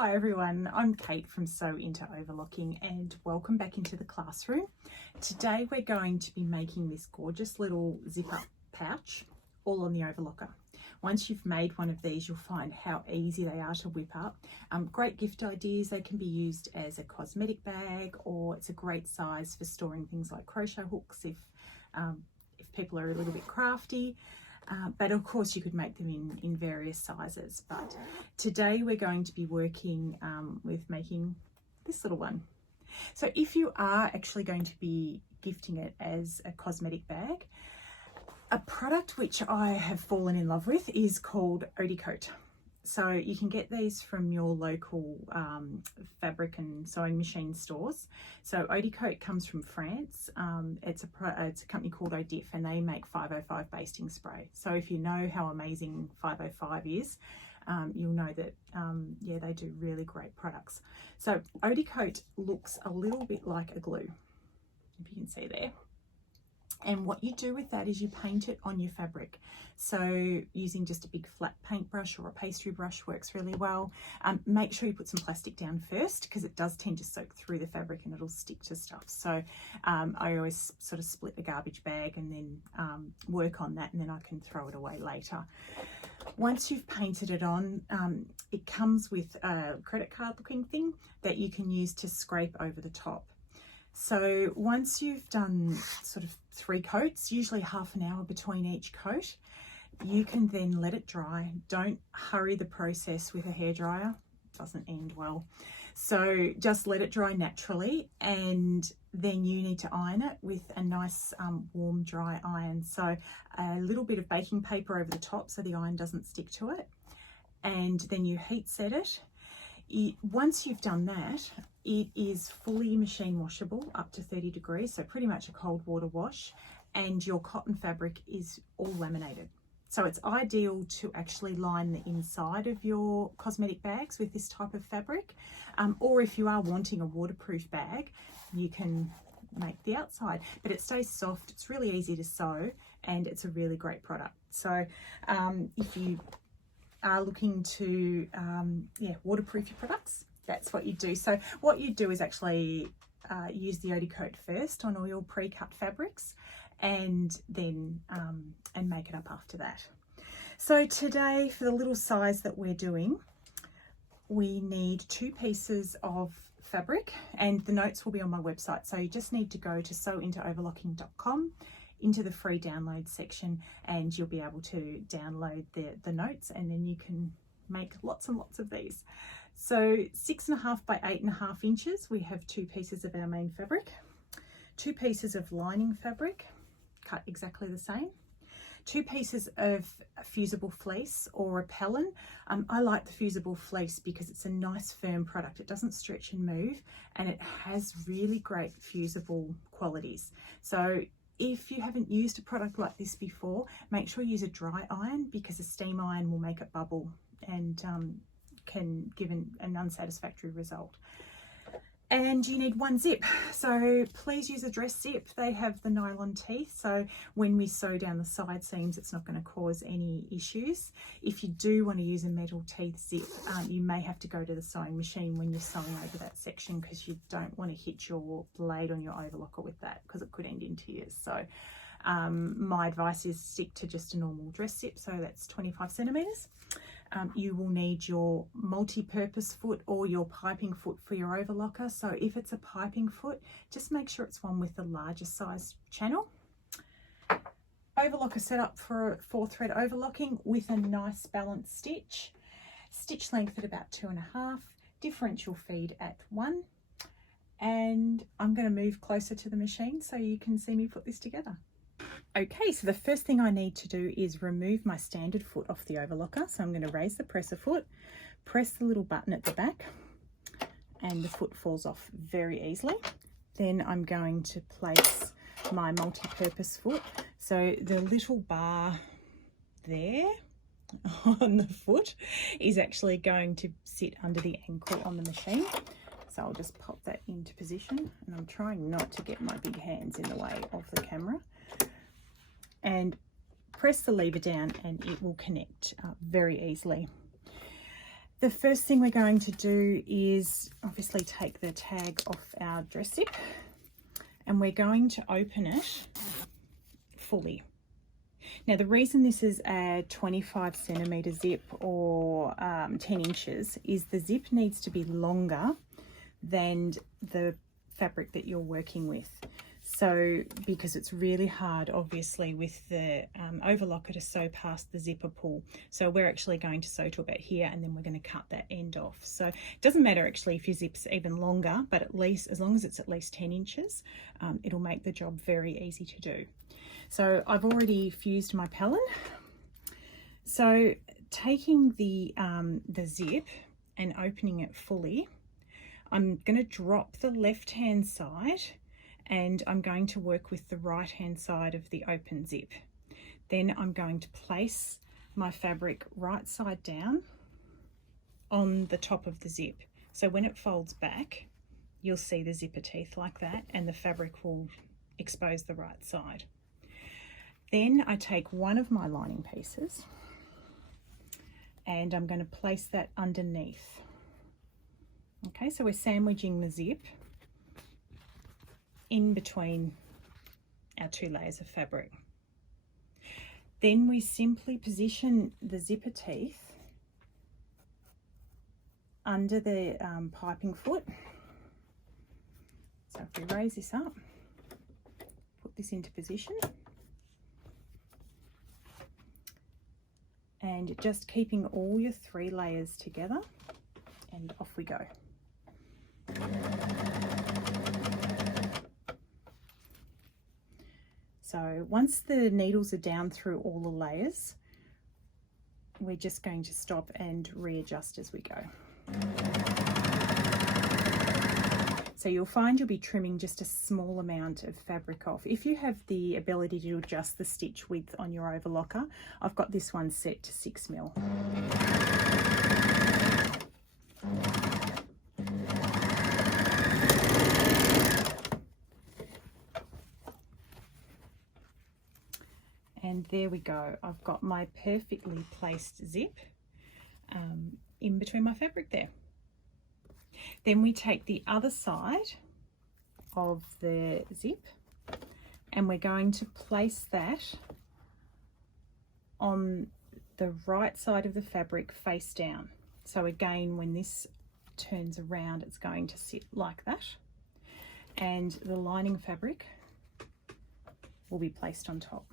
Hi everyone, I'm Kate from Sew Into Overlocking and welcome back into the classroom. Today we're going to be making this gorgeous little zip-up pouch all on the overlocker. Once you've made one of these, you'll find how easy they are to whip up. Great gift ideas. They can be used as a cosmetic bag, or it's a great size for storing things like crochet hooks if people are a little bit crafty. But of course you could make them in various sizes. But today we're going to be working with making this little one. So if you are actually going to be gifting it as a cosmetic bag, a product which I have fallen in love with is called Overlocker. So you can get these from your local fabric and sewing machine stores. So Overlocker comes from France. It's a company called Odif, and they make 505 basting spray. So if you know how amazing 505 is, you'll know that yeah, they do really great products. So Overlocker looks a little bit like a glue, if you can see there. And what you do with that is you paint it on your fabric. So using just a big flat paintbrush or a pastry brush works really well. Make sure you put some plastic down first, because it does tend to soak through the fabric and it'll stick to stuff. So I always sort of split the garbage bag and then work on that, and then I can throw it away later. Once you've painted it on, it comes with a credit card looking thing that you can use to scrape over the top. So once you've done sort of 3 coats, usually half an hour between each coat, you can then let it dry. Don't hurry the process with a hairdryer, it doesn't end well. So just let it dry naturally, and then you need to iron it with a nice warm dry iron. So a little bit of baking paper over the top so the iron doesn't stick to it, and then you heat set it. Once you've done that, it is fully machine washable up to 30 degrees, so pretty much a cold water wash, and your cotton fabric is all laminated. So it's ideal to actually line the inside of your cosmetic bags with this type of fabric, or if you are wanting a waterproof bag, you can make the outside, but it stays soft, it's really easy to sew, and it's a really great product. So if you are looking to waterproof your products, that's what you do. So what you do is actually use the Overlocker first on all your pre-cut fabrics, and then and make it up after that. So today, for the little size that we're doing, we need 2 pieces of fabric, and the notes will be on my website. So you just need to go to sewintooverlocking.com into the free download section, and you'll be able to download the notes, and then you can make lots and lots of these. So 6.5 by 8.5 inches, we have 2 pieces of our main fabric, 2 pieces of lining fabric cut exactly the same, 2 pieces of fusible fleece or repellent. I like the fusible fleece because it's a nice firm product. It doesn't stretch and move, and it has really great fusible qualities. So if you haven't used a product like this before, make sure you use a dry iron, because a steam iron will make it bubble and can give an unsatisfactory result. And you need 1 zip, so please use a dress zip. They have the nylon teeth, so when we sew down the side seams, it's not going to cause any issues. If you do want to use a metal teeth zip, you may have to go to the sewing machine when you're sewing over that section, because you don't want to hit your blade on your overlocker with that, because it could end in tears. So my advice is stick to just a normal dress zip, so that's 25 centimeters. You will need your multi-purpose foot or your piping foot for your overlocker. So if it's a piping foot, just make sure it's one with the larger size channel. Overlocker set up for 4-thread overlocking with a nice balanced stitch. Stitch length at about 2.5, differential feed at 1. And I'm going to move closer to the machine so you can see me put this together. Okay, so the first thing I need to do is remove my standard foot off the overlocker. So I'm going to raise the presser foot, press the little button at the back, and the foot falls off very easily. Then I'm going to place my multi-purpose foot. So the little bar there on the foot is actually going to sit under the ankle on the machine. So I'll just pop that into position, and I'm trying not to get my big hands in the way of the camera. And press the lever down and it will connect very easily. The first thing we're going to do is obviously take the tag off our dress zip, and we're going to open it fully. Now the reason this is a 25 centimeter zip or 10 inches is the zip needs to be longer than the fabric that you're working with. So because it's really hard obviously with the overlocker to sew past the zipper pull. So we're actually going to sew to about here, and then we're going to cut that end off. So it doesn't matter actually if your zip's even longer, but at least as long as it's at least 10 inches, it'll make the job very easy to do. So I've already fused my pellin. So taking the zip and opening it fully, I'm going to drop the left hand side and I'm going to work with the right hand side of the open zip. Then I'm going to place my fabric right side down on the top of the zip. So when it folds back, you'll see the zipper teeth like that, and the fabric will expose the right side. Then I take one of my lining pieces and I'm going to place that underneath. Okay, so we're sandwiching the zip in between our two layers of fabric. Then we simply position the zipper teeth under the piping foot. So if we raise this up, put this into position, and just keeping all your 3 layers together, and off we go. So once the needles are down through all the layers, we're just going to stop and readjust as we go. So you'll find you'll be trimming just a small amount of fabric off. If you have the ability to adjust the stitch width on your overlocker, I've got this one set to 6 mil. And there we go. I've got my perfectly placed zip in between my fabric there. Then we take the other side of the zip and we're going to place that on the right side of the fabric face down. So again, when this turns around, it's going to sit like that, and the lining fabric will be placed on top.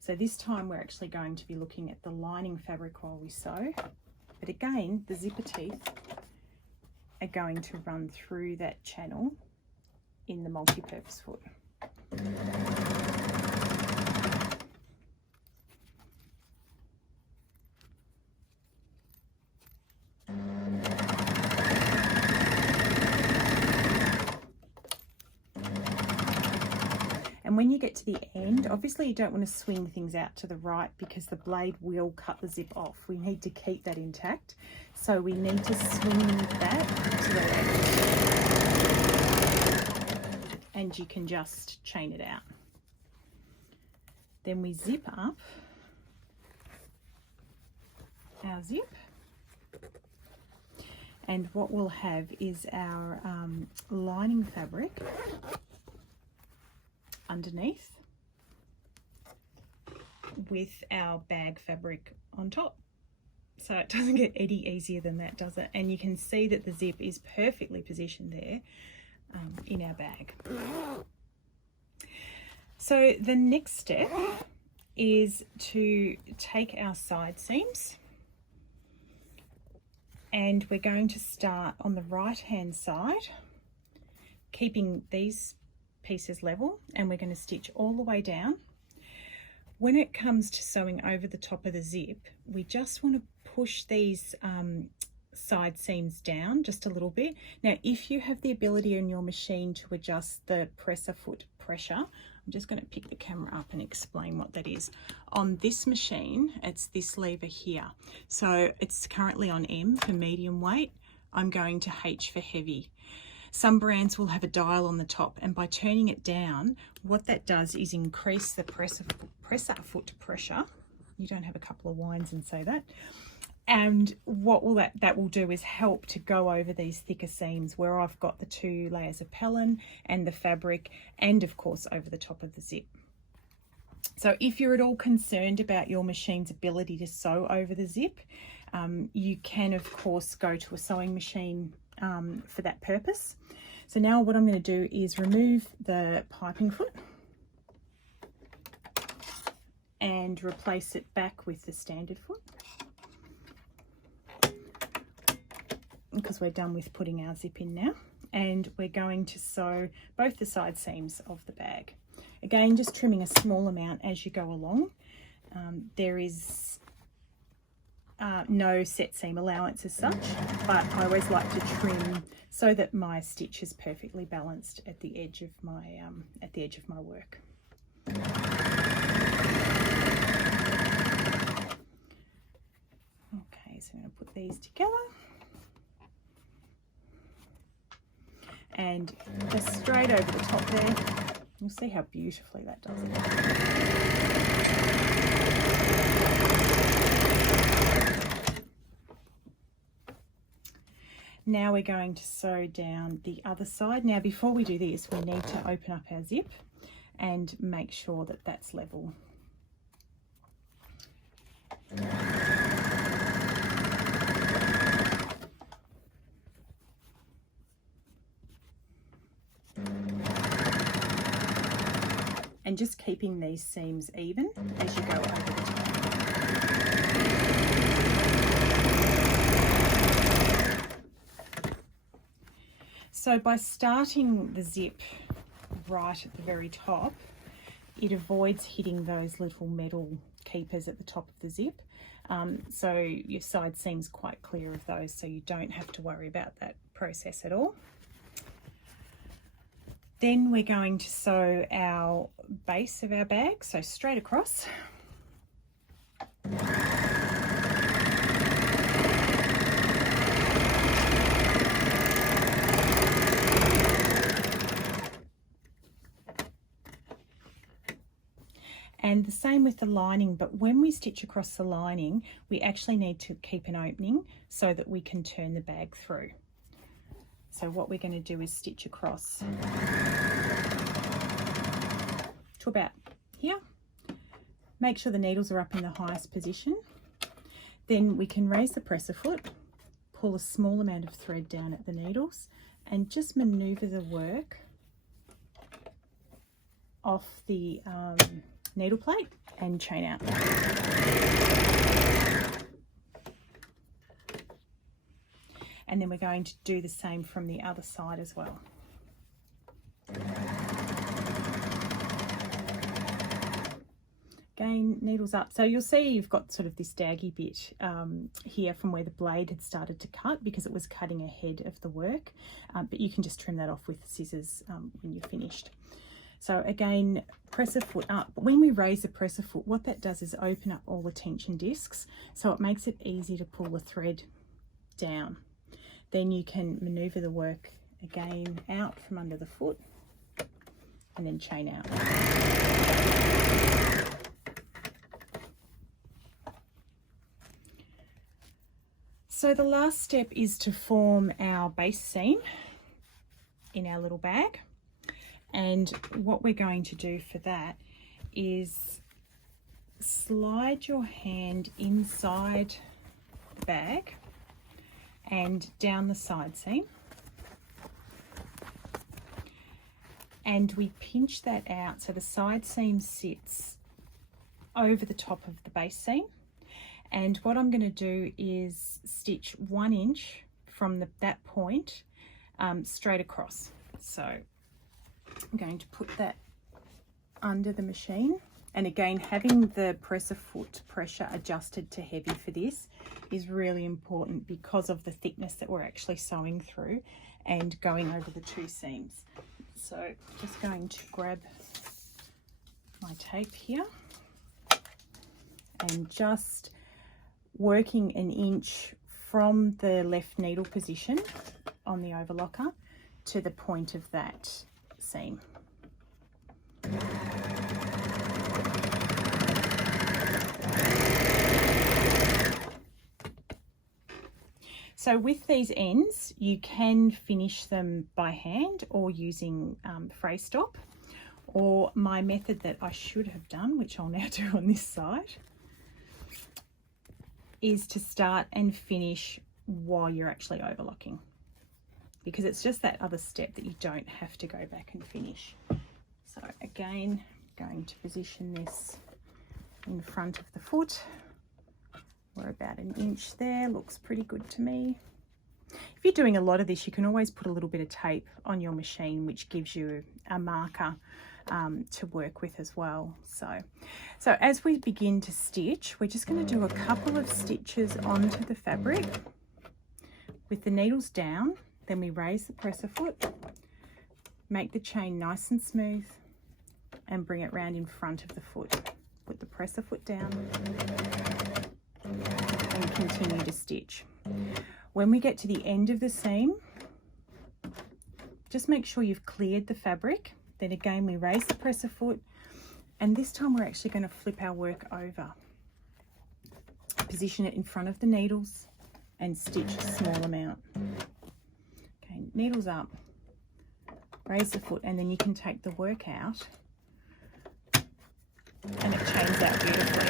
So this time we're actually going to be looking at the lining fabric while we sew, but again, the zipper teeth are going to run through that channel in the multi-purpose foot. And when you get to the end, obviously you don't want to swing things out to the right because the blade will cut the zip off. We need to keep that intact. So we need to swing that to the left. And you can just chain it out. Then we zip up our zip. And what we'll have is our lining fabric underneath with our bag fabric on top. So it doesn't get any easier than that, does it? And you can see that the zip is perfectly positioned there in our bag. So the next step is to take our side seams, and we're going to start on the right hand side, keeping these pieces level, and we're going to stitch all the way down. When it comes to sewing over the top of the zip, we just want to push these side seams down just a little bit. Now, if you have the ability in your machine to adjust the presser foot pressure, I'm just going to pick the camera up and explain what that is. On this machine, it's this lever here. So it's currently on M for medium weight. I'm going to H for heavy. Some brands will have a dial on the top, and by turning it down, what that does is increase the presser foot pressure. You don't have a couple of wines and say that. And what will that will do is help to go over these thicker seams where I've got the 2 layers of pellin and the fabric, and of course over the top of the zip. So if you're at all concerned about your machine's ability to sew over the zip, you can of course go to a sewing machine for that purpose. So now what I'm going to do is remove the piping foot and replace it back with the standard foot, because we're done with putting our zip in now. And we're going to sew both the side seams of the bag. Again, just trimming a small amount as you go along. There is no set seam allowance as such, but I always like to trim so that my stitch is perfectly balanced at the edge of my work. Okay, so I'm going to put these together. And just straight over the top there. You'll see how beautifully that does it. Now we're going to sew down the other side. Now before we do this, we need to open up our zip and make sure that that's level. And just keeping these seams even as you go over the top. So by starting the zip right at the very top, it avoids hitting those little metal keepers at the top of the zip. So your side seam's quite clear of those, so you don't have to worry about that process at all. Then we're going to sew our base of our bag, so straight across. And the same with the lining, but when we stitch across the lining, we actually need to keep an opening so that we can turn the bag through. So what we're going to do is stitch across to about here. Make sure the needles are up in the highest position. Then we can raise the presser foot, pull a small amount of thread down at the needles, and just maneuver the work off the needle plate and chain out. And then we're going to do the same from the other side as well. Again, needles up. So you'll see you've got sort of this daggy bit here from where the blade had started to cut because it was cutting ahead of the work, but you can just trim that off with the scissors when you're finished. So again, presser foot up. When we raise the presser foot, what that does is open up all the tension discs, so it makes it easy to pull the thread down. Then you can maneuver the work again out from under the foot and then chain out. So the last step is to form our base seam in our little bag. And what we're going to do for that is slide your hand inside the bag and down the side seam, and we pinch that out so the side seam sits over the top of the base seam. And what I'm going to do is stitch 1 inch from that point straight across. So I'm going to put that under the machine. And again, having the presser foot pressure adjusted to heavy for this is really important because of the thickness that we're actually sewing through and going over the 2 seams. So just going to grab my tape here and just working 1 inch from the left needle position on the overlocker to the point of that seam. So with these ends, you can finish them by hand or using fray stop, or my method that I should have done, which I'll now do on this side, is to start and finish while you're actually overlocking, because it's just that other step that you don't have to go back and finish. So again, going to position this in front of the foot. We're about 1 inch there, looks pretty good to me. If you're doing a lot of this, you can always put a little bit of tape on your machine, which gives you a marker to work with as well. So as we begin to stitch, we're just going to do a couple of stitches onto the fabric with the needles down. Then we raise the presser foot, make the chain nice and smooth, and bring it round in front of the foot. Put the presser foot down and continue to stitch. When we get to the end of the seam, just make sure you've cleared the fabric. Then again, we raise the presser foot, and this time we're actually going to flip our work over. Position it in front of the needles and stitch a small amount. Okay, needles up, raise the foot, and then you can take the work out and it chains out beautifully.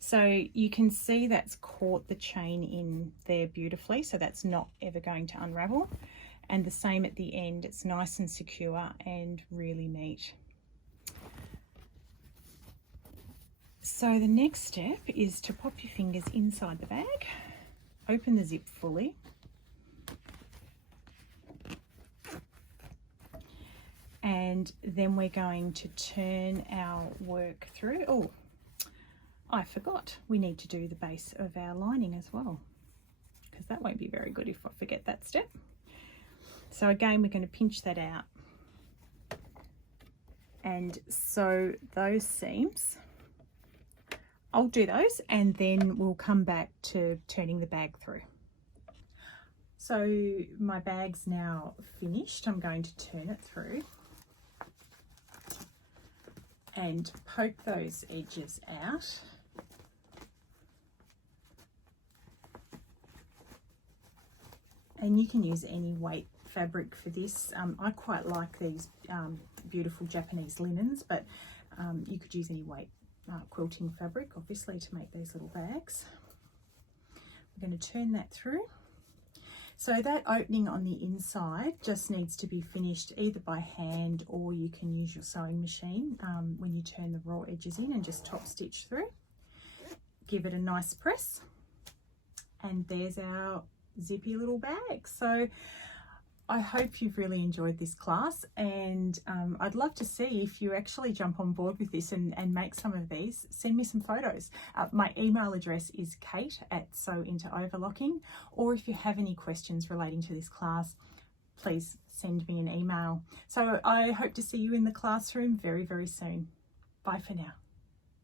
So you can see that's caught the chain in there beautifully, so that's not ever going to unravel. And the same at the end, it's nice and secure and really neat. So the next step is to pop your fingers inside the bag, open the zip fully, and then we're going to turn our work through. Oh, I forgot, we need to do the base of our lining as well, because that won't be very good if I forget that step. So again, we're going to pinch that out and sew those seams. I'll do those and then we'll come back to turning the bag through. So my bag's now finished. I'm going to turn it through and poke those edges out. And you can use any weight fabric for this. I quite like these beautiful Japanese linens, but you could use any weight quilting fabric, obviously, to make these little bags. We're going to turn that through. So that opening on the inside just needs to be finished either by hand, or you can use your sewing machine when you turn the raw edges in and just top stitch through. Give it a nice press, and there's our zippy little bag. So I hope you've really enjoyed this class, and I'd love to see if you actually jump on board with this and make some of these. Send me some photos. My email address is kate@sewintoOverlocking, or if you have any questions relating to this class, please send me an email. So I hope to see you in the classroom very, very soon. Bye for now.